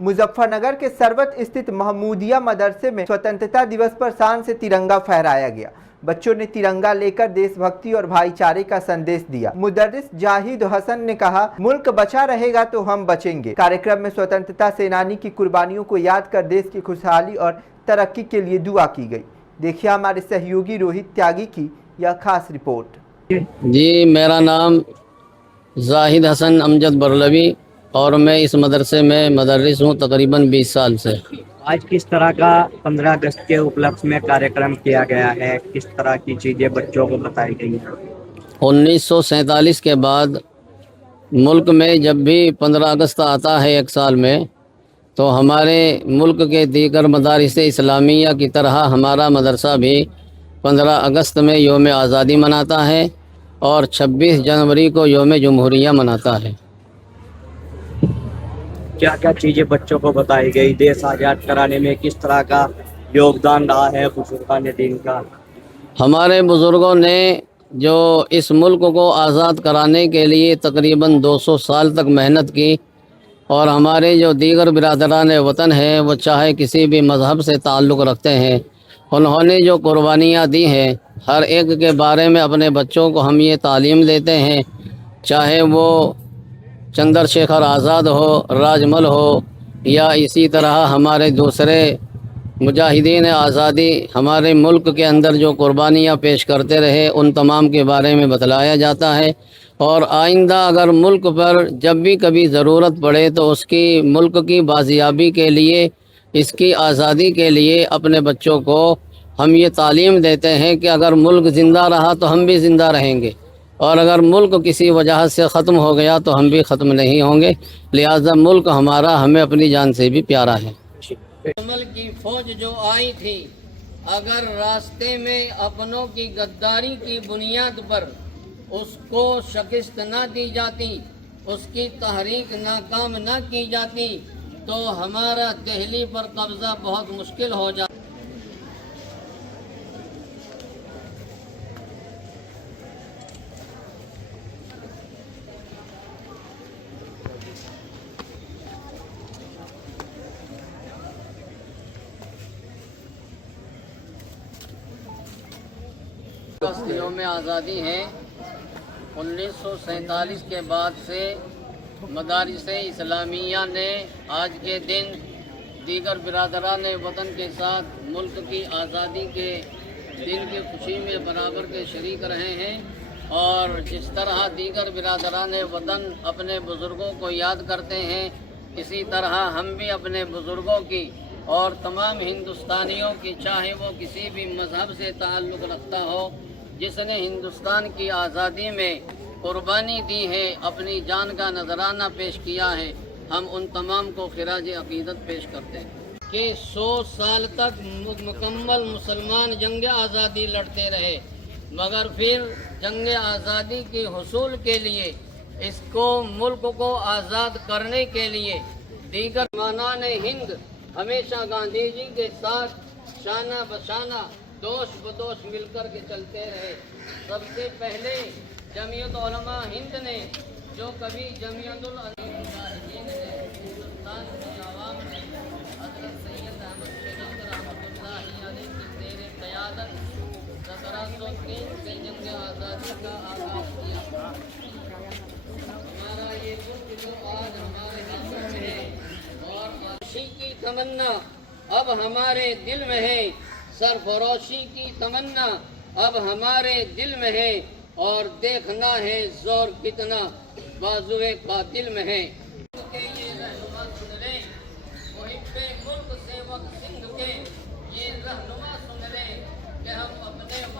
मुजफ्फरनगर के सरवत स्थित महमूदिया मदरसे में स्वतंत्रता दिवस पर शान से तिरंगा फहराया गया। बच्चों ने तिरंगा लेकर देशभक्ति और भाईचारे का संदेश दिया। मुदर्रिस जाहिद हसन ने कहा, मुल्क बचा रहेगा तो हम बचेंगे। कार्यक्रम में स्वतंत्रता सेनानी की कुर्बानियों को याद कर देश की खुशहाली और तरक्की के लिए दुआ की गई। देखिए हमारे सहयोगी रोहित त्यागी की यह खास रिपोर्ट। जी, मेरा नाम जाहिद हसन अमजद बरलवी और मैं इस मदरसे में मदर्रिस हूँ तकरीबन 20 साल से। आज किस तरह का 15 अगस्त के उपलक्ष्य में कार्यक्रम किया गया है, किस तरह की चीज़ें बच्चों को बताई गई हैं? 1947 के बाद मुल्क में जब भी 15 अगस्त आता है एक साल में, तो हमारे मुल्क के दीगर मदारिस इस्लामिया की तरह हमारा मदरसा भी 15 अगस्त में यौम आज़ादी मनाता है और 26 जनवरी को यौम जमहूरिया मनाता है। क्या क्या चीज़ें बच्चों को बताई गई? देश आज़ाद कराने में किस तरह का योगदान रहा है बुजुर्गान दीन का? हमारे बुज़ुर्गों ने जो इस मुल्क को आज़ाद कराने के लिए तकरीबन 200 साल तक मेहनत की और हमारे जो दीगर बिरादरान वतन हैं वो चाहे किसी भी मज़हब से ताल्लुक़ रखते हैं, उन्होंने जो कुर्बानियाँ दी हैं हर एक के बारे में अपने बच्चों को हम ये तालीम देते हैं, चाहे वो चंद्रशेखर आज़ाद हो, राजमल हो या इसी तरह हमारे दूसरे मुजाहिदीन आज़ादी हमारे मुल्क के अंदर जो कुर्बानियाँ पेश करते रहे उन तमाम के बारे में बतलाया जाता है। और आइंदा अगर मुल्क पर जब भी कभी ज़रूरत पड़े तो उसकी मुल्क की बाजियाबी के लिए, इसकी आज़ादी के लिए अपने बच्चों को हम ये तालीम देते हैं कि अगर मुल्क ज़िंदा रहा तो हम भी ज़िंदा रहेंगे और अगर मुल्क किसी वजह से ख़त्म हो गया तो हम भी ख़त्म नहीं होंगे। लिहाजा मुल्क हमारा हमें अपनी जान से भी प्यारा है। अमल की फौज जो आई थी, अगर रास्ते में अपनों की गद्दारी की बुनियाद पर उसको शिकस्त ना दी जाती, उसकी तहरीक नाकाम ना की जाती तो हमारा दिल्ली पर कब्ज़ा बहुत मुश्किल हो जाता। यौम आज़ादी है 1947 के बाद से मदारिस इस्लामिया ने आज के दिन दीगर बिरादरान वतन के साथ मुल्क की आज़ादी के दिन की खुशी में बराबर के शरीक रहे हैं। और जिस तरह दीगर बिरादरान वतन अपने बुज़ुर्गों को याद करते हैं, इसी तरह हम भी अपने बुज़ुर्गों की और तमाम हिंदुस्तानियों की, चाहे वो किसी भी मज़हब से ताल्लुक़ रखता हो, जिसने हिंदुस्तान की आज़ादी में कुर्बानी दी है, अपनी जान का नजराना पेश किया है, हम उन तमाम को खिराज अकीदत पेश करते हैं कि 100 साल तक मुकम्मल मुसलमान जंग आज़ादी लड़ते रहे, मगर फिर जंग आज़ादी के हुसूल के लिए, इसको मुल्क को आज़ाद करने के लिए दीगर मानान हिंद हमेशा गांधी जी के साथ शाना बशाना दोष बदोश मिलकर के चलते रहे। सबसे पहले जमीयत उलमा हिंद ने, जो कभी जमीयतुल मुजाहिदीन ने, हिंदुस्तान की आवाम ने हज़रत सैयद अहमद शरीफ रहमतुल्लाहि अलैहि की ज़ेरे क़यादत 1703 से जंग आज़ादी का आगाज़ किया। हमारा ये मुल्क जो आज हमारे हाथों में है और खुशी की तमन्ना अब हमारे दिल में है, सरफरोशी की तमन्ना अब हमारे दिल में है और देखना है जोर कितना बाजुए कातिल में है। के ये रहनुमा सुन ले, मुहिब्बे मुल्क से वक्त सिंध के